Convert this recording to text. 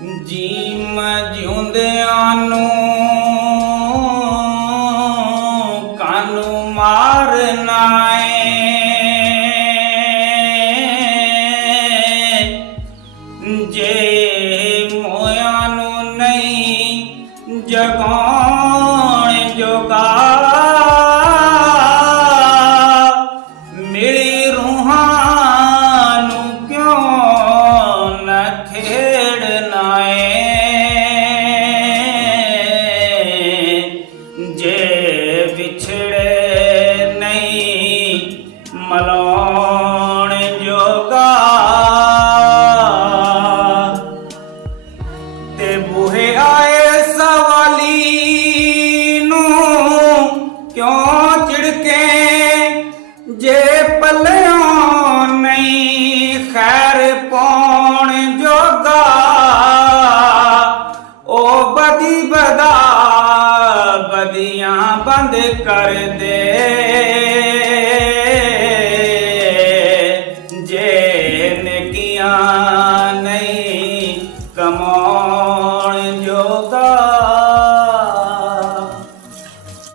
gym ਜਿਉਂਦਿਆਂ ਨੂੰ ਕਾਨੂੰ ਮਾਰਨਾ ਏ, ਜੇ ਮੋਇਆਂ ਨੂੰ ਨਹੀਂ ਜਗਾਉਣ ਜੋਗਾ ਮਿਲੀ ਰੂਹਾਂ ਨੂੰ ਕਿਉਂ ਨਾ ਖੇਡਣਾ ਏ, ਜੇ ਵਿਛੜੇ ਨਹੀਂ ਮਲਾਉਣ ਜੋਗਾ ਤੇ ਬੂਹੇ ਆਏ ਸਵਾਲੀ ਨੂੰ ਕਿਉਂ ਝਿੜਕੇ, ਜੇ ਪੱਲਿਓਂ ਨਹੀਂ ਖੈਰ ਪਾਉਣ ਜੋਗਾ ਉਹ ਬਦੀ ਬਦਾ ਬਦੀਆਂ ਬੰਦ ਕਰ ਦੇ, ਜੇ ਨੇਕੀਆਂ ਨਹੀਂ ਕਮਾਉਣ